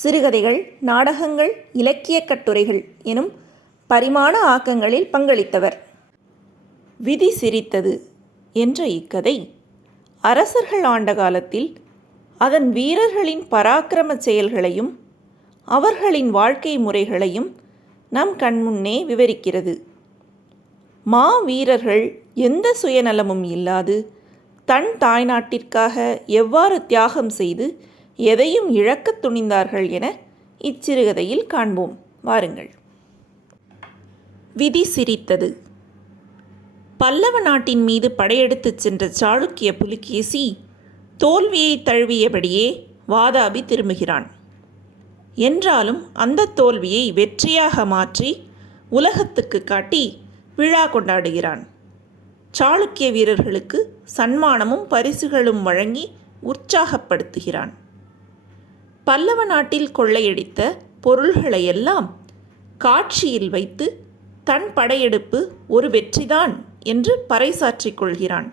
சிறுகதைகள் நாடகங்கள் இலக்கியக் கட்டுரைகள் எனும் பரிமாண ஆக்கங்களில் பங்களித்தவர். விதி சிரித்தது என்ற இக்கதை அரசர்கள் ஆண்ட காலத்தில் அதன் வீரர்களின் பராக்கிரம செயல்களையும் அவர்களின் வாழ்க்கை முறைகளையும் நம் கண்முன்னே விவரிக்கிறது. மா வீரர்கள் எந்த சுயநலமும் இல்லாது தன் தாய்நாட்டிற்காக எவ்வாறு தியாகம் செய்து எதையும் இழக்கத் துணிந்தார்கள் என இச்சிறுகதையில் காண்போம். வாருங்கள். விதி சிரித்தது. பல்லவ நாட்டின் மீது படையெடுத்துச் சென்ற சாளுக்கிய புலிகேசி தோல்வியை தழுவியபடியே வாதாபி திரும்புகிறான். என்றாலும் அந்த தோல்வியை வெற்றியாக மாற்றி உலகத்துக்கு காட்டி விழா கொண்டாடுகிறான். சாளுக்கிய வீரர்களுக்கு சன்மானமும் பரிசுகளும் வழங்கி உற்சாகப்படுத்துகிறான். பல்லவ நாட்டில் கொள்ளையடித்த பொருள்களையெல்லாம் காட்சியில் வைத்து தன் படையெடுப்பு ஒரு வெற்றிதான் என்று பறைசாற்றிக் கொள்கிறான்.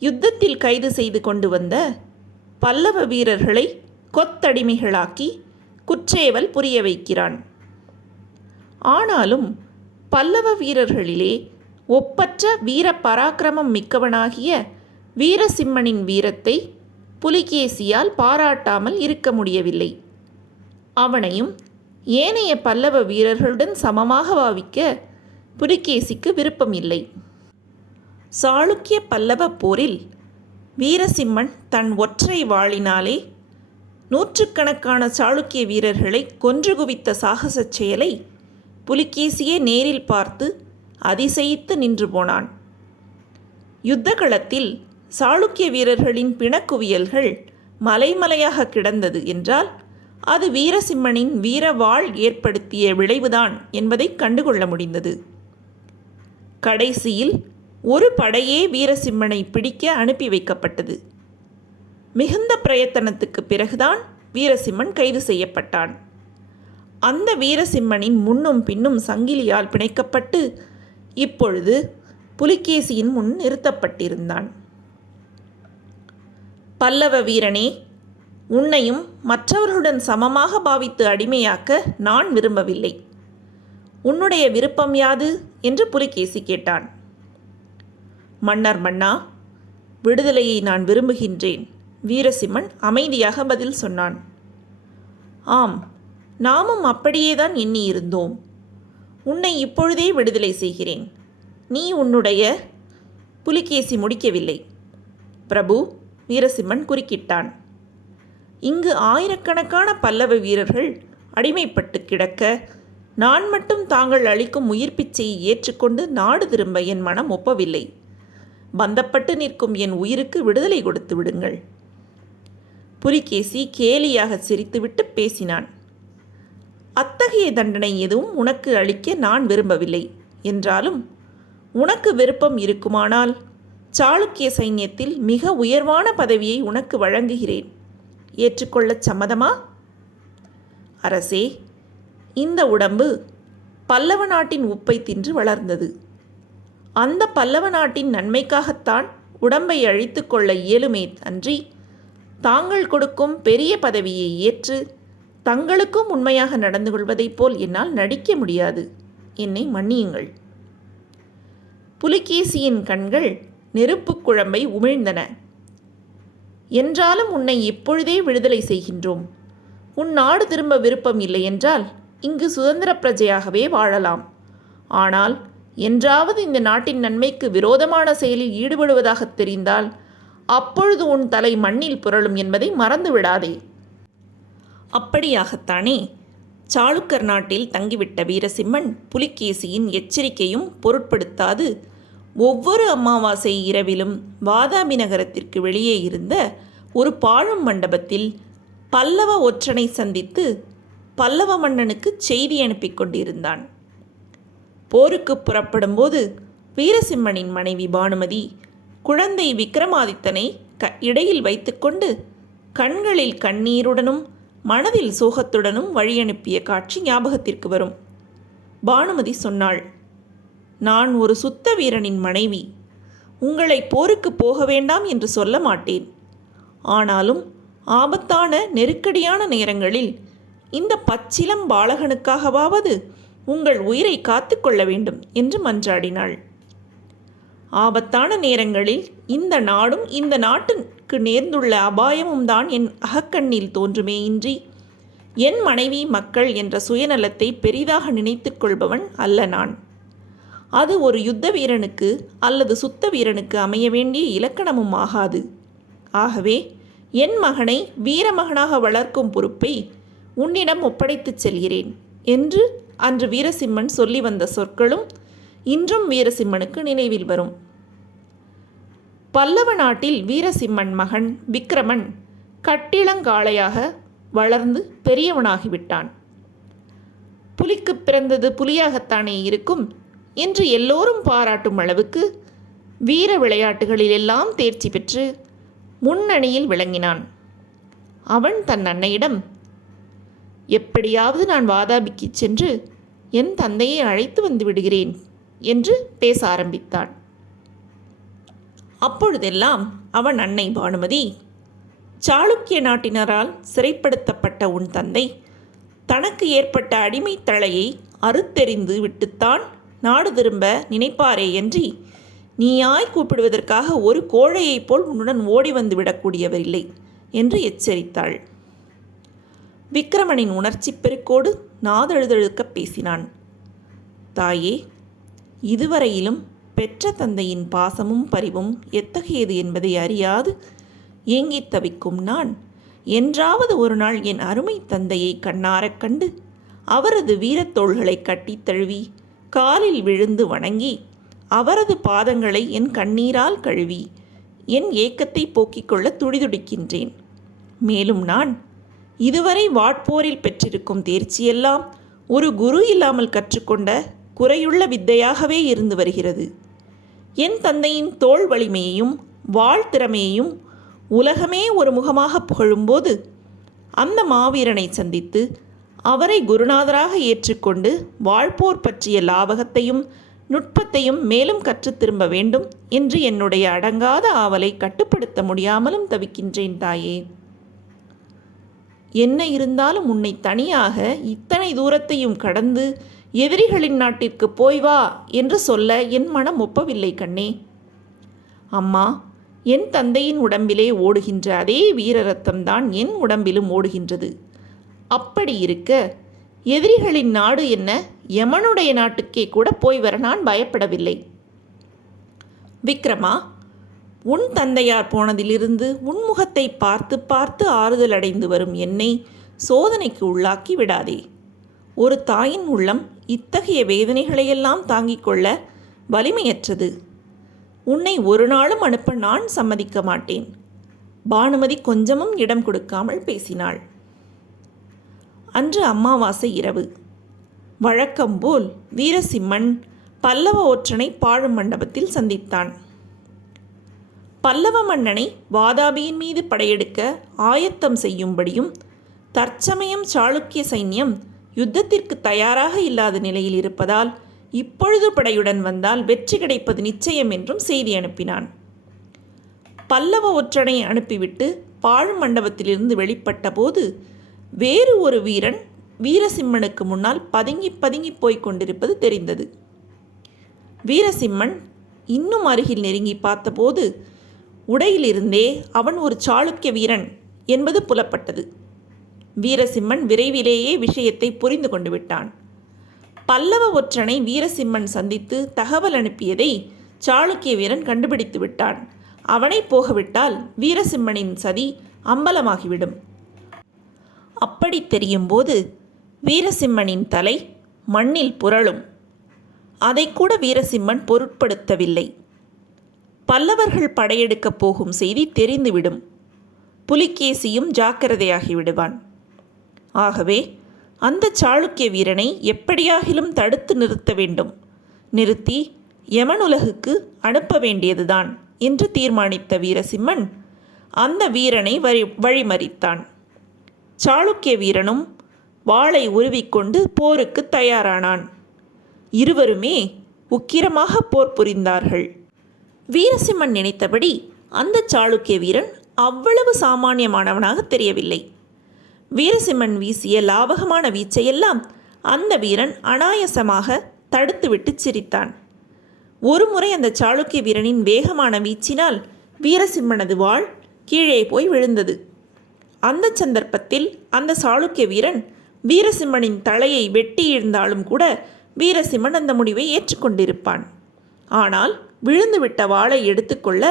யுத்தத்தில் கைது செய்து கொண்டு வந்த பல்லவ வீரர்களை கொத்தடிமைகளாக்கி குற்றேவல் புரிய வைக்கிறான். ஆனாலும் பல்லவ வீரர்களிலே ஒப்பற்ற வீர பராக்கிரமம் மிக்கவனாகிய வீரசிம்மனின் வீரத்தை புலிகேசியால் பாராட்டாமல் இருக்க முடியவில்லை. அவனையும் ஏனைய பல்லவ வீரர்களுடன் சமமாக பாவிக்க புலிகேசிக்கு விருப்பம் இல்லை சாளுக்கிய பல்லவ போரில் வீரசிம்மன் தன் ஒற்றை வாளினாலே நூற்றுக்கணக்கான சாளுக்கிய வீரர்களை கொன்று குவித்த சாகசச் செயலை புலிகேசியே நேரில் பார்த்து அதிசயித்து நின்று போனான். யுத்தகளத்தில் சாளுக்கிய வீரர்களின் பிணக்குவியல்கள் மலைமலையாக கிடந்தது என்றால் அது வீரசிம்மனின் வீரவாள் ஏற்படுத்திய விளைவுதான் என்பதை கண்டுகொள்ள முடிந்தது. கடைசியில் ஒரு படையே வீரசிம்மனை பிடிக்க அனுப்பி வைக்கப்பட்டது. மிகுந்த பிரயத்தனத்துக்கு பிறகுதான் வீரசிம்மன் கைது செய்யப்பட்டான். அந்த வீரசிம்மனின் முன்னும் பின்னும் சங்கிலியால் பிணைக்கப்பட்டு இப்பொழுது புலிகேசியின் முன் நிறுத்தப்பட்டிருந்தான். பல்லவ வீரனே உன்னையும் மற்றவர்களுடன் சமமாக பாவித்து அடிமையாக்க நான் விரும்பவில்லை. உன்னுடைய விருப்பம் யாது? என்று புலிகேசி கேட்டான். மன்னர் மன்னா விடுதலையை நான் விரும்புகின்றேன் வீரசிம்மன் அமைதியாக பதில் சொன்னான். ஆம் நாமும் அப்படியேதான் எண்ணியிருந்தோம். உன்னை இப்பொழுதே விடுதலை செய்கிறேன். நீ உன்னுடைய புலிகேசி முடிக்கவில்லை. பிரபு வீரசிம்மன் குறுக்கிட்டான். இங்கு ஆயிரக்கணக்கான பல்லவ வீரர்கள் அடிமைப்பட்டு கிடக்க நான் மட்டும் தாங்கள் அளிக்கும் உயிர் பிச்சையை ஏற்றுக்கொண்டு நாடு திரும்ப என் மனம் ஒப்பவில்லை. பந்தப்பட்டு நிற்கும் என் உயிருக்கு விடுதலை கொடுத்து விடுங்கள். புலிகேசி கேலியாக சிரித்துவிட்டு பேசினான். அத்தகைய தண்டனை எதுவும் உனக்கு அளிக்க நான் விரும்பவில்லை என்றாலும் உனக்கு விருப்பம் இருக்குமானால் சாளுக்கிய சைன்யத்தில் மிக உயர்வான பதவியை உனக்கு வழங்குகிறேன். ஏற்றுக்கொள்ளச் சம்மதமா? அரசே இந்த உடம்பு பல்லவ நாட்டின் உப்பை தின்று வளர்ந்தது. அந்த பல்லவ நாட்டின் நன்மைக்காகத்தான் உடம்பை அழித்து கொள்ள இயலுமே அன்றி தாங்கள் கொடுக்கும் பெரிய பதவியை ஏற்று தங்களுக்கும் உண்மையாக நடந்து கொள்வதைப் போல் என்னால் நடிக்க முடியாது. என்னை மன்னியுங்கள். புலிகேசியின் கண்கள் நெருப்புக் குழம்பை உமிழ்ந்தன. என்றாலும் உன்னை இப்பொழுதே விடுதலை செய்கின்றோம். உன் நாடு திரும்ப விருப்பம் இல்லை என்றால் இங்கு சுதந்திர பிரஜையாகவே வாழலாம். ஆனால் என்றாவது இந்த நாட்டின் நன்மைக்கு விரோதமான செயலில் ஈடுபடுவதாக தெரிந்தால் அப்பொழுது உன் தலை மண்ணில் புரளும் என்பதை மறந்து விடாதே. அப்படியாகத்தானே. சாளுக்கர் நாட்டில் தங்கிவிட்ட வீரசிம்மன் புலிகேசியின் எச்சரிக்கையும் பொருட்படுத்தாது ஒவ்வொரு அமாவாசை இரவிலும் வாதாபி நகரத்திற்கு வெளியே இருந்த ஒரு பாழும் மண்டபத்தில் பல்லவ ஒற்றனை சந்தித்து பல்லவ மன்னனுக்கு செய்தி அனுப்பி கொண்டிருந்தான். போருக்கு புறப்படும்போது வீரசிம்மனின் மனைவி பானுமதி குழந்தை விக்ரமாதித்தனை க இடையில் வைத்துக்கொண்டு கண்களில் கண்ணீருடனும் மனதில் சோகத்துடனும் வழியனுப்பிய காட்சி ஞாபகத்திற்கு வரும். பானுமதி சொன்னாள் நான் ஒரு சுத்த வீரனின் மனைவி. உங்களை போருக்கு போக வேண்டாம் என்று சொல்ல மாட்டேன். ஆனாலும் ஆபத்தான நெருக்கடியான நேரங்களில் இந்த பச்சிலம் பாலகனுக்காகவாவது உங்கள் உயிரை காத்துக்கொள்ள வேண்டும் என்று மன்றாடினாள். ஆபத்தான நேரங்களில் இந்த நாடும் இந்த நாட்டுக்கு நேர்ந்துள்ள அபாயமும் தான் என் அகக்கண்ணில் தோன்றுமே இன்றி என் மனைவி மக்கள் என்ற சுயநலத்தை பெரிதாக நினைத்துக் கொள்பவன் அல்ல நான். அது ஒரு யுத்த வீரனுக்கு அல்லது சுத்த வீரனுக்கு அமைய வேண்டிய இலக்கணமும் ஆகாது. ஆகவே என் மகனை வீரமகனாக வளர்க்கும் பொறுப்பை உன்னிடம் ஒப்படைத்துச் செல்கிறேன் என்று அன்று வீரசிம்மன் சொல்லி வந்த சொற்களும் இன்றும் வீரசிம்மனுக்கு நினைவில் வரும். பல்லவ நாட்டில் வீரசிம்மன் மகன் விக்ரமன் கட்டிளங்காளையாக வளர்ந்து பெரியவனாகிவிட்டான். புலிக்கு பிறந்தது புலியாகத்தானே இருக்கும் என்று எல்லோரும் பாராட்டும் அளவுக்கு வீர விளையாட்டுகளில் எல்லாம் தேர்ச்சி பெற்று முன்னணியில் விளங்கினான். அவன் தன் அன்னையிடம் எப்படியாவது நான் வாதாபிக்கு சென்று என் தந்தையை அழைத்து வந்து விடுகிறேன் என்று பேச ஆரம்பித்தான். அப்பொழுதெல்லாம் அவன் அன்னை பானுமதி சாளுக்கிய நாட்டினரால் சிறைப்படுத்தப்பட்ட உன் தந்தை தனக்கு ஏற்பட்ட அடிமை தலையை அறுத்தெறிந்து விட்டுத்தான் நாடு திரும்ப நினைப்பாரே என்றி நீயாய் கூப்பிடுவதற்காக ஒரு கோழையைப் போல் உன்னுடன் ஓடி வந்து விடக்கூடியவர் இல்லை என்று எச்சரித்தாள். விக்ரமனின் உணர்ச்சி பெருக்கோடு நாதழுதழுக்க பேசினான். தாயே இதுவரையிலும் பெற்ற தந்தையின் பாசமும் பரிவும் எத்தகையது என்பதை அறியாது. ஏங்கித் தவிக்கும் நான். என்றாவது ஒரு நாள் என் அருமை தந்தையை கண்ணாரக் கண்டு அவரது வீரத்தோள்களை கட்டித் தழுவி காலில் விழுந்து வணங்கி அவரது பாதங்களை என் கண்ணீரால் கழுவி என் ஏக்கத்தை போக்கிக் கொள்ள துடிதுடிக்கின்றேன். மேலும் நான் இதுவரை வாட்போரில் பெற்றிருக்கும் தேர்ச்சியெல்லாம் ஒரு குரு இல்லாமல் கற்றுக்கொண்ட குறையுள்ள வித்தையாகவே இருந்து வருகிறது. என் தந்தையின் தோல் வலிமையையும் வாழ் திறமையையும் உலகமே ஒரு முகமாக புகழும்போது அந்த மாவீரனை சந்தித்து அவரை குருநாதராக ஏற்றுக்கொண்டு வாழ்போர் பற்றிய லாபகத்தையும் நுட்பத்தையும் மேலும் கற்றுத் திரும்ப வேண்டும் என்று என்னுடைய அடங்காத ஆவலை கட்டுப்படுத்த முடியாமலும் தவிக்கின்றேன் தாயே. என்ன இருந்தாலும் உன்னை தனியாக இத்தனை தூரத்தையும் கடந்து எதிரிகளின் நாட்டிற்கு போய் வா என்று சொல்ல என் மனம் ஒப்பவில்லை கண்ணே. அம்மா என் தந்தையின் உடம்பிலே ஓடுகின்ற அதே வீரரத்தம்தான் என் உடம்பிலும் ஓடுகின்றது. அப்படி இருக்க. எதிரிகளின் நாடு என்ன? யமனுடைய நாட்டுக்கே கூட போய் வர நான் பயப்படவில்லை. விக்ரமா உன் தந்தையார் போனதிலிருந்து உன் முகத்தை பார்த்து பார்த்து ஆறுதல் அடைந்து வரும் என்னை சோதனைக்கு உள்ளாக்கி விடாதே. ஒரு தாயின் உள்ளம் இத்தகைய வேதனைகளையெல்லாம் தாங்கிக் கொள்ள வலிமையற்றது. உன்னை ஒரு நாளும் அனுப்ப நான் சம்மதிக்க மாட்டேன். பானுமதி கொஞ்சமும் இடம் கொடுக்காமல் பேசினாள். அன்று அமாவாசை இரவு. வழக்கம்போல் வீரசிம்மன் பல்லவ ஒற்றனை பாழும் மண்டபத்தில் சந்தித்தான். பல்லவ மன்னனை வாதாபியின் மீது படையெடுக்க ஆயத்தம் செய்யும்படியும் தற்சமயம் சாளுக்கிய சைன்யம் யுத்தத்திற்கு தயாராக இல்லாத நிலையில் இருப்பதால் இப்பொழுது படையுடன் வந்தால் வெற்றி கிடைப்பது நிச்சயம் என்றும் செய்தி அனுப்பினான். பல்லவ ஒற்றனை அனுப்பிவிட்டு பாழும் மண்டபத்திலிருந்து வெளிப்பட்ட போது வேறு ஒரு வீரன் வீரசிம்மனுக்கு முன்னால் பதுங்கி பதுங்கி போய்க் கொண்டிருப்பது தெரிந்தது. வீரசிம்மன் இன்னும் அருகில் நெருங்கி பார்த்தபோது உடையிலிருந்தே அவன் ஒரு சாளுக்கிய வீரன் என்பது புலப்பட்டது. வீரசிம்மன் விரைவிலேயே விஷயத்தை புரிந்து கொண்டு விட்டான். பல்லவ ஒற்றனை வீரசிம்மன் சந்தித்து தகவல் அனுப்பியதை சாளுக்கிய வீரன் கண்டுபிடித்து விட்டான். அவனை போகவிட்டால் வீரசிம்மனின் சதி அம்பலமாகிவிடும். அப்படி தெரியும்போது வீரசிம்மனின் தலை மண்ணில் புரளும். அதை கூட வீரசிம்மன் பொருட்படுத்தவில்லை. பல்லவர்கள் படையெடுக்கப் போகும் செய்தி தெரிந்துவிடும். புலிகேசியும் ஜாக்கிரதையாகி விடுவான். ஆகவே அந்த சாளுக்கிய வீரனை எப்படியாகிலும் தடுத்து நிறுத்த வேண்டும். நிறுத்தி யமனுலகுக்கு அனுப்ப வேண்டியதுதான் என்று தீர்மானித்த வீரசிம்மன் அந்த வீரனை வழி வழிமறித்தான். சாளுக்கிய வீரனும் வாளை உருவிக்கொண்டு போருக்கு தயாரானான். இருவருமே உக்கிரமாக போர் புரிந்தார்கள். வீரசிம்மன் நினைத்தபடி அந்த சாளுக்கிய வீரன் அவ்வளவு சாமானியமானவனாக தெரியவில்லை. வீரசிம்மன் வீசிய லாவகமான வீச்சையெல்லாம் அந்த வீரன் அனாயசமாக தடுத்துவிட்டு சிரித்தான். ஒருமுறை அந்த சாளுக்கிய வீரனின் வேகமான வீச்சினால் வீரசிம்மனது வாள் கீழே போய் விழுந்தது. அந்த சந்தர்ப்பத்தில் அந்த சாளுக்கிய வீரன் வீரசிம்மனின் தலையை வெட்டி இருந்தாலும் கூட வீரசிம்மன் அந்த முடிவை ஏற்றுக்கொண்டிருப்பான். ஆனால் விழுந்துவிட்ட வாளை எடுத்துக்கொள்ள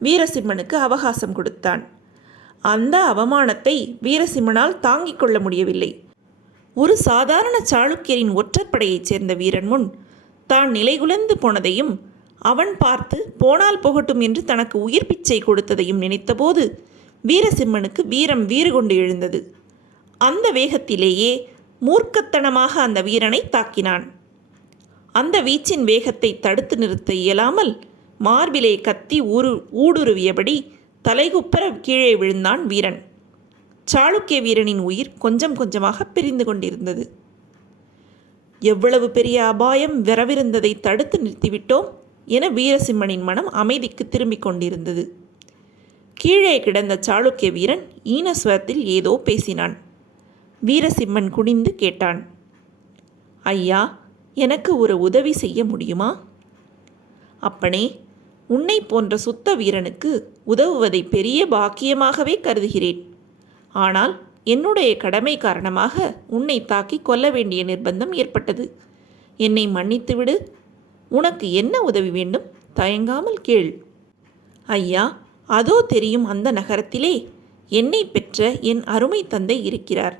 வீரசிம்மனுக்கு அவகாசம் கொடுத்தான். அந்த அவமானத்தை வீரசிம்மனால் தாங்கிக் கொள்ள முடியவில்லை. ஒரு சாதாரண சாளுக்கியரின் ஒற்றற்படையைச் சேர்ந்த வீரன் முன் தான் நிலைகுலைந்து போனதையும் அவன் பார்த்து போனால் போகட்டும் என்று தனக்கு உயிர் பிச்சை கொடுத்ததையும் நினைத்தபோது வீரசிம்மனுக்கு வீரம் வீறு கொண்டு எழுந்தது. அந்த வேகத்திலேயே மூர்க்கத்தனமாக அந்த வீரனை தாக்கினான். அந்த வீச்சின் வேகத்தை தடுத்து நிறுத்த இயலாமல் மார்பிலே கத்தி ஊரு ஊடுருவியபடி தலைகுப்பர கீழே விழுந்தான் வீரன். சாளுக்கிய வீரனின் உயிர் கொஞ்சம் கொஞ்சமாக பிரிந்து கொண்டிருந்தது. எவ்வளவு பெரிய அபாயம் விரவிருந்ததை தடுத்து நிறுத்திவிட்டோம் என வீரசிம்மனின் மனம் அமைதிக்கு திரும்பிக் கொண்டிருந்தது. கீழே கிடந்த சாளுக்கிய வீரன் ஈனஸ்வரத்தில் ஏதோ பேசினான். வீரசிம்மன் குனிந்து கேட்டான் ஐயா எனக்கு ஒரு உதவி செய்ய முடியுமா? அப்பனே உன்னை போன்ற சுத்த வீரனுக்கு உதவுவதை பெரிய பாக்கியமாகவே கருதுகிறேன். ஆனால் என்னுடைய கடமை காரணமாக உன்னை தாக்கி கொல்ல வேண்டிய நிர்பந்தம் ஏற்பட்டது. என்னை மன்னித்துவிடு. உனக்கு என்ன உதவி வேண்டும்? தயங்காமல் கேள். ஐயா அதோ தெரியும் அந்த நகரத்திலே என்னை பெற்ற என் அருமை தந்தை இருக்கிறார்.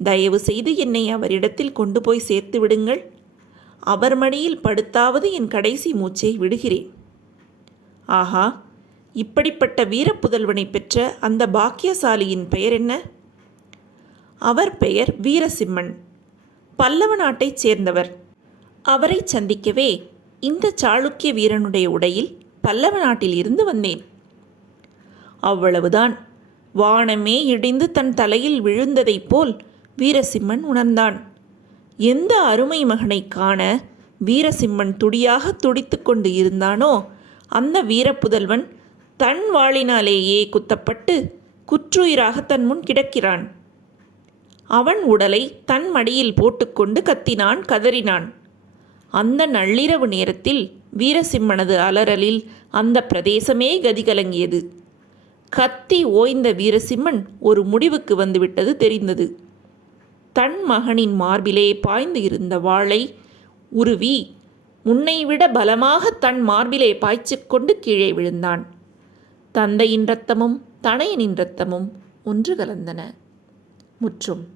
தயவு செய்து என்னை அவரிடத்தில் கொண்டு போய் சேர்த்து விடுங்கள். அவர் மடியில் படுத்தாவது என் கடைசி மூச்சை விடுகிறேன். ஆஹா இப்படிப்பட்ட வீரப்புதல்வனை பெற்ற அந்த பாக்கியசாலியின் பெயர் என்ன? அவர் பெயர் வீரசிம்மன். பல்லவ நாட்டைச் சேர்ந்தவர். அவரை சந்திக்கவே இந்த சாளுக்கிய வீரனுடைய உடையில் பல்லவ நாட்டில் இருந்து வந்தேன். அவ்வளவுதான். வானமே இடிந்து தன் தலையில் விழுந்ததைப் போல் வீரசிம்மன் உணர்ந்தான். எந்த அருமை மகனை காண வீரசிம்மன் துடியாக துடித்து கொண்டு இருந்தானோ அந்த வீரப்புதல்வன் தன் வாளினாலேயே குத்தப்பட்டு குற்றுயிராக தன் முன் கிடக்கிறான். அவன் உடலை தன் மடியில் போட்டுக்கொண்டு கத்தினான் கதறினான். அந்த நள்ளிரவு நேரத்தில் வீரசிம்மனது அலறலில் அந்த பிரதேசமே கதிகலங்கியது. கத்தி ஓய்ந்த வீரசிம்மன் ஒரு முடிவுக்கு வந்துவிட்டது தெரிந்தது. தன் மகனின் மார்பிலே பாய்ந்து இருந்த வாளை உருவி முன்னைவிட பலமாக தன் மார்பிலே பாய்ச்சிக்கொண்டு கீழே விழுந்தான். தந்தையின் இரத்தமும் தனையனின் இரத்தமும் ஒன்று கலந்தன. முற்றும்.